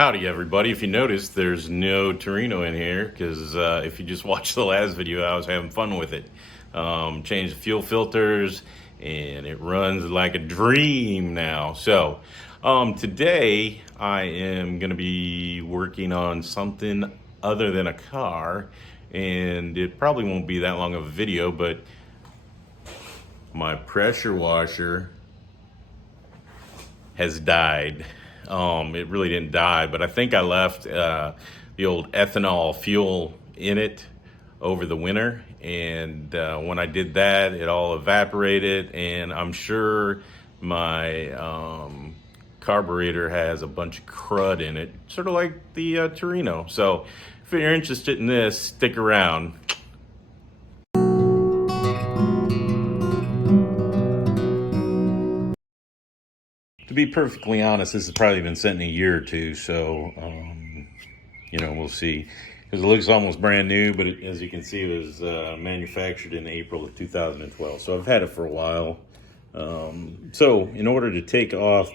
Howdy everybody. If you notice, there's no Torino in here because if you just watched the last video, I was having fun with it. Changed the fuel filters and it runs like a dream now. So today I am going to be working on something other than a car, and it probably won't be that long of a video, but my pressure washer has died. It really didn't die, but I think I left the old ethanol fuel in it over the winter, and when I did that, it all evaporated, and I'm sure my carburetor has a bunch of crud in it, sort of like the Torino. So if you're interested in this, stick around. To be perfectly honest, this has probably been sent in a year or two, so we'll see. Because it looks almost brand new, but as you can see, it was manufactured in April of 2012. So I've had it for a while. So in order to take off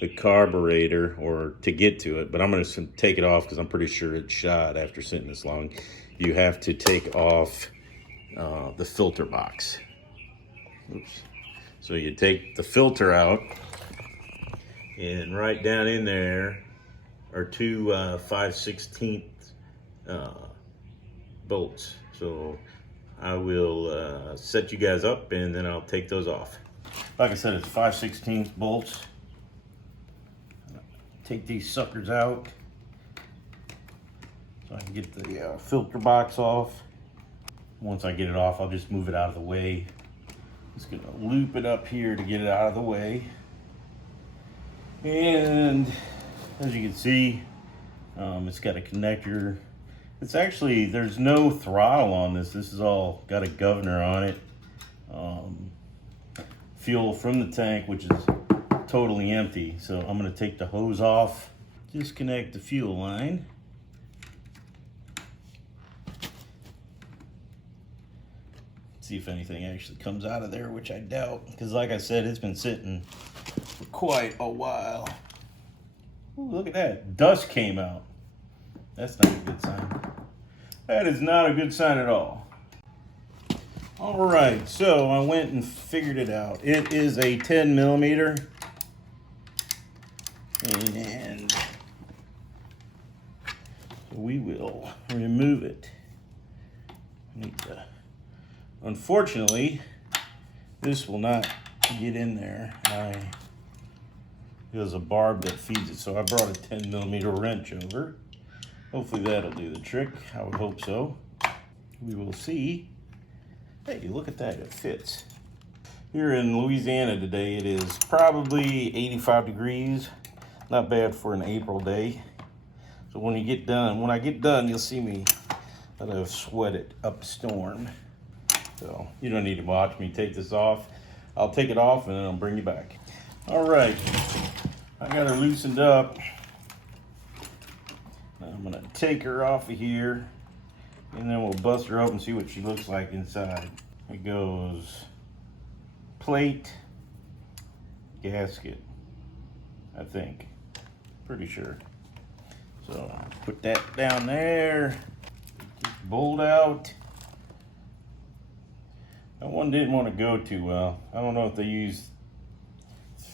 the carburetor, or to get to it, but I'm going to take it off because I'm pretty sure it's shot after sitting this long, you have to take off the filter box. Oops. So you take the filter out, and right down in there are two 5/16 bolts. So I will set you guys up and then I'll take those off. Like I said, it's 5/16 bolts. Take these suckers out so I can get the filter box off. Once I get it off, I'll just move it out of the way. Just gonna loop it up here to get it out of the way. And as you can see, it's got a connector. It's actually, there's no throttle on this. This is all got a governor on it. Fuel from the tank, which is totally empty. So I'm gonna take the hose off, disconnect the fuel line. See if anything actually comes out of there, which I doubt, because like I said, it's been sitting for quite a while. Ooh, look at that, dust came out. That's not a good sign. That is not a good sign at all. All right, so I went and figured it out. It is a 10 millimeter, and so we will remove it. Unfortunately, this will not get in there. There's a barb that feeds it, so I brought a 10 millimeter wrench over. Hopefully that'll do the trick. I would hope so. We will see. Hey, look at that, it fits. Here in Louisiana today, it is probably 85 degrees. Not bad for an April day. So when I get done, you'll see me that I've sweated up a storm. So you don't need to watch me take this off. I'll take it off and then I'll bring you back. All right, I got her loosened up. Now I'm gonna take her off of here, and then we'll bust her open and see what she looks like inside. It goes plate, gasket, I think, pretty sure. So put that down there, get the bolt out. That one didn't want to go too well. I don't know if they used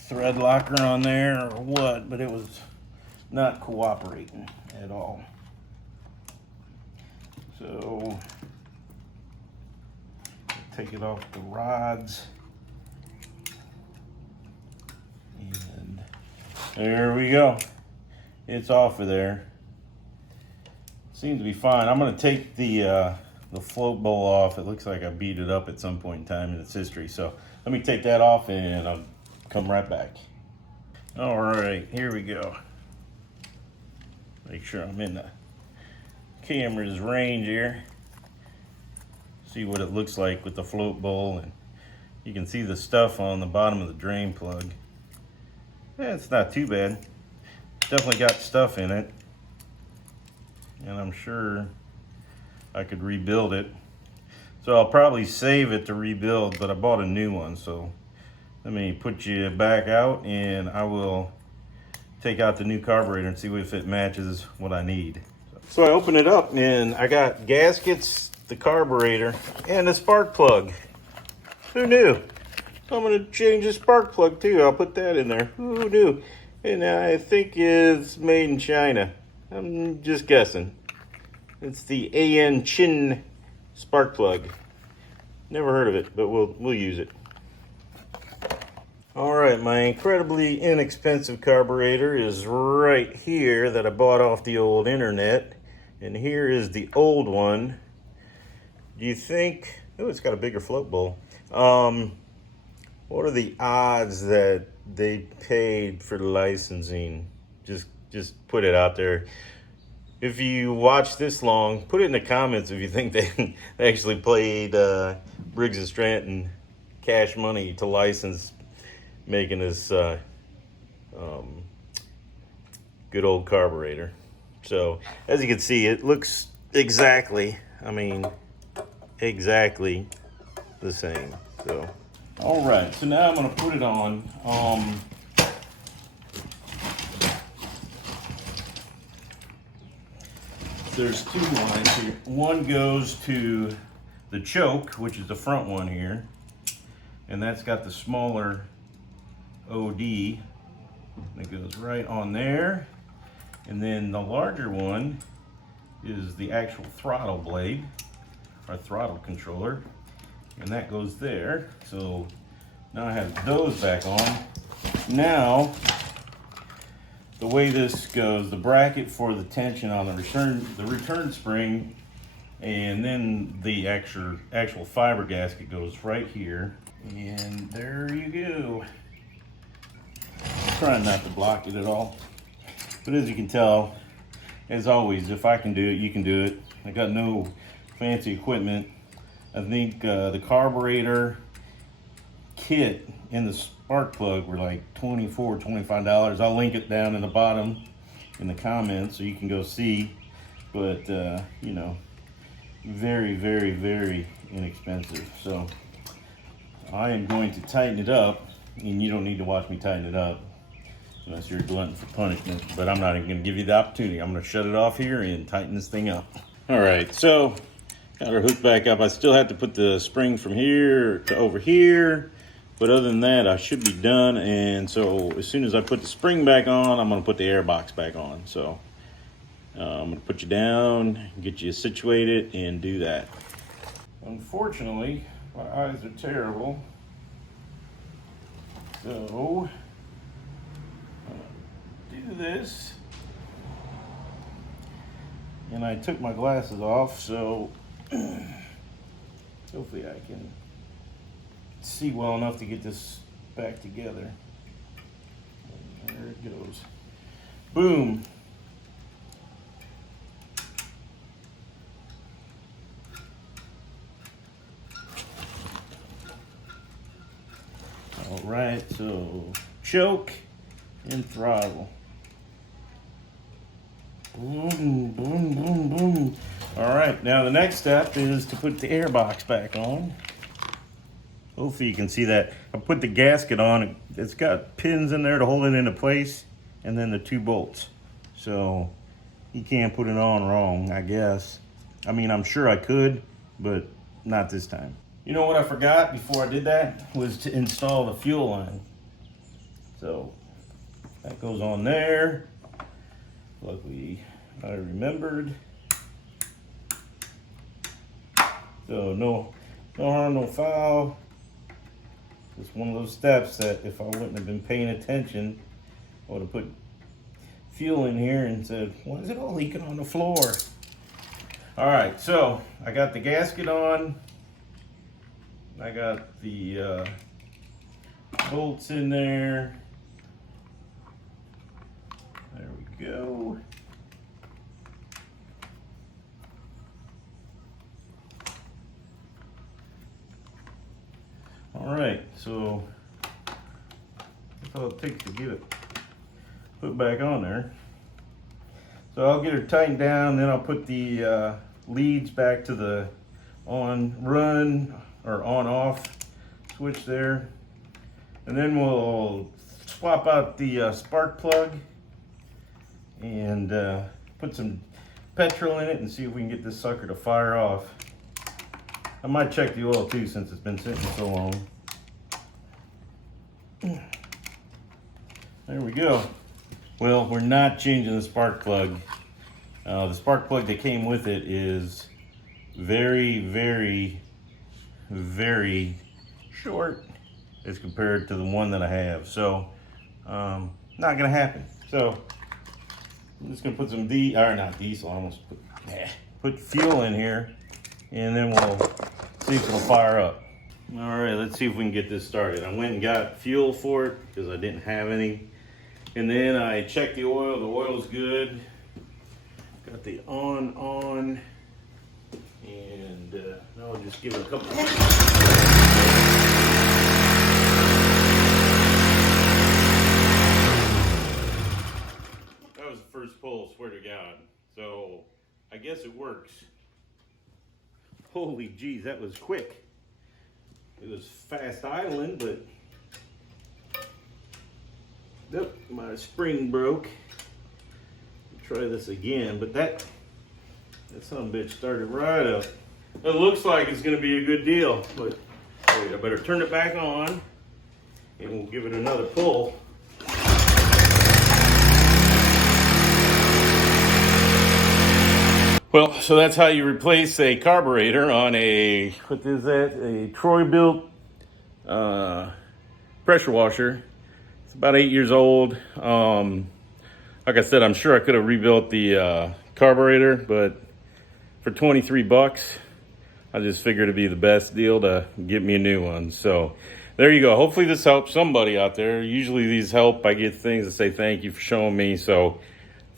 thread locker on there or what, but it was not cooperating at all. So take it off the rods, and there we go. It's off of there. Seems to be fine. I'm going to take the float bowl off. It looks like I beat it up at some point in time in its history. So let me take that off and I'll come right back. All right, here we go. Make sure I'm in the camera's range here. See what it looks like with the float bowl, and you can see the stuff on the bottom of the drain plug. Yeah, it's not too bad. Definitely got stuff in it, and I'm sure I could rebuild it. So I'll probably save it to rebuild, but I bought a new one. So let me put you back out and I will take out the new carburetor and see if it matches what I need. So I open it up and I got gaskets, the carburetor, and a spark plug. Who knew? I'm gonna change the spark plug too. I'll put that in there. Who knew? And I think it's made in China. I'm just guessing. It's the AN Chin spark plug. Never heard of it, but we'll use it. All right, my incredibly inexpensive carburetor is right here that I bought off the old internet. And here is the old one. Do you think, oh, it's got a bigger float bowl. What are the odds that they paid for the licensing? Just put it out there. If you watch this long, put it in the comments if you think they actually paid Briggs & Stratton cash money to license making this good old carburetor. So as you can see, it looks exactly, I mean, exactly the same. So all right, so now I'm gonna put it on. There's two lines here. One goes to the choke, which is the front one here, and that's got the smaller OD that goes right on there. And then the larger one is the actual throttle blade, or throttle controller, and that goes there. So now I have those back on. Now, the way this goes, the bracket for the tension on the return spring, and then the actual fiber gasket goes right here. And there you go. I'm trying not to block it at all. But as you can tell, as always, if I can do it, you can do it. I got no fancy equipment. I think the carburetor kit and the spark plug were like $24, $25. I'll link it down in the bottom in the comments so you can go see. But you know, very, very, very inexpensive. So I am going to tighten it up, and you don't need to watch me tighten it up unless you're a glutton for punishment, but I'm not even gonna give you the opportunity. I'm gonna shut it off here and tighten this thing up. All right, so got her hooked back up. I still have to put the spring from here to over here, but other than that, I should be done. And so as soon as I put the spring back on, I'm gonna put the air box back on. So I'm gonna put you down, get you situated, and do that. Unfortunately, my eyes are terrible, so do this. And I took my glasses off, so hopefully I can see well enough to get this back together. And there it goes. Boom. All right, so choke and throttle. Boom, boom, boom, boom. All right, now the next step is to put the air box back on. Hopefully you can see that. I put the gasket on. It's got pins in there to hold it into place, and then the two bolts. So you can't put it on wrong, I guess. I mean, I'm sure I could, but not this time. You know what I forgot before I did that was to install the fuel line. So that goes on there. Luckily, I remembered. So no harm, no foul. It's one of those steps that if I wouldn't have been paying attention, I would have put fuel in here and said, why is it all leaking on the floor? All right, so I got the gasket on. I got the bolts in there. There we go. All right, so that's all it takes to get it put back on there. So I'll get her tightened down, then I'll put the leads back to the on run or on off switch there. And then we'll swap out the spark plug and put some petrol in it and see if we can get this sucker to fire off. I might check the oil too since it's been sitting so long. There we go. Well, we're not changing the spark plug. The spark plug that came with it is very, very, very short as compared to the one that I have. So, not gonna happen. So, I'm just gonna put some put fuel in here, and then we'll see if it'll fire up. All right, let's see if we can get this started. I went and got fuel for it because I didn't have any. And then I checked the oil. The oil's good. Got the on, and now I'll just give it a couple. That was the first pull, swear to God. So I guess it works. Holy geez, that was quick. It was fast idling, but oh, my spring broke. Try this again, but that son of a bitch started right up. It looks like it's gonna be a good deal, but wait, I better turn it back on and we'll give it another pull. Well, so that's how you replace a carburetor on a, what is that? A Troy Bilt pressure washer. It's about 8 years old. Like I said, I'm sure I could have rebuilt the carburetor, but for 23 bucks, I just figured it'd be the best deal to get me a new one. So there you go. Hopefully this helps somebody out there. Usually these help. I get things to say thank you for showing me. So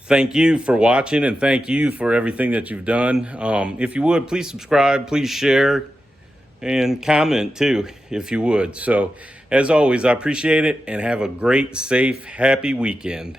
thank you for watching, and thank you for everything that you've done. If you would, please subscribe, please share, and comment too, if you would. So as always, I appreciate it, and have a great, safe, happy weekend.